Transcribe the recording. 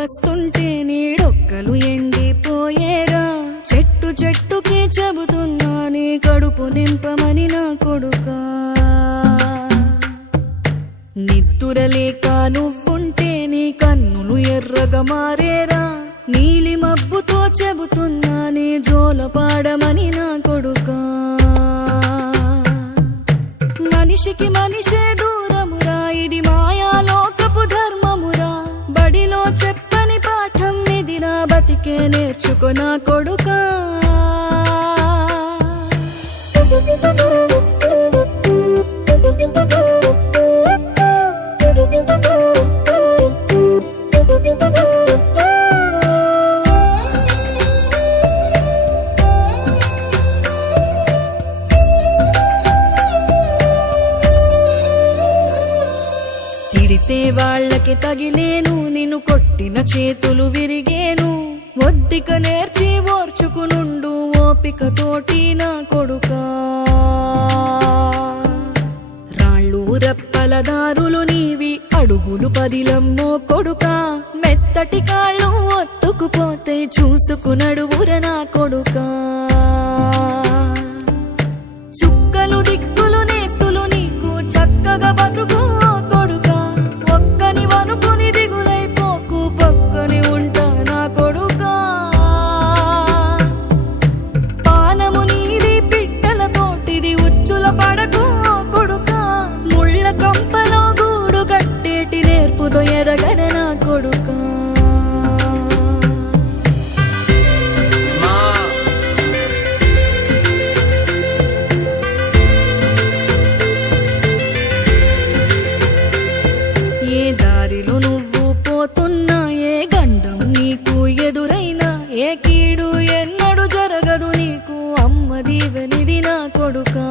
వస్తుంటే నీడొక్కలు ఎండిపోయేరా. చెట్టు చెట్టుకి చెబుతున్నా నీ కడుపు నింపమని నా కొడుకా. నిద్దురలేక నువ్వుంటే నీ కన్నులు ఎర్రగా మారేరా. నీలి మబ్బుతో చెబుతున్నా నీ జోల పాడమని నా కొడుకా. మనిషికి మనిషే దూరమురా, ఇది మాయాలోకపు ధర్మమురా. బడిలో చెప్పని పాఠం ఇదిరా, బతికే నేర్చుకో నా కొడుకా. తిడితే వాళ్ళకి తగిలేను, నిన్ను కొట్టిన చేతులు విరిగేను. ఒద్దిక నేర్చి ఓర్చుకునుండు ఓపికతోటి నా కొడుకా. రాళ్ళు రప్పల దారులు నీవి, అడుగులు పదిలమ్మో కొడుకా. మెత్తటి కాళ్ళు ఒత్తుకుపోతే చూసుకునడువుర నా కొడుకా. చుక్కలు దిక్కులు నేస్తులు నీకు చక్కగా బతుకు కొడుకా. ఒక్కని వనుకుని దిగులైపోకు, పక్కని ఉంటా నా కొడుకా. పానము నీది పిట్టల తోటిది, ఉచ్చుల పడకు కొడుకా. ముళ్ళ కంపలో గూడు కట్టేటి నేర్పుతో ఎదగన నా కొడుకా. ఏ దారిలో నువ్వు పోతున్నా, ఏ గండం నీకు ఎదురైనా, ఏ కీడు ఎన్నడు జరగదు నీకు, అమ్మ దీవెనిది నా కొడుకా.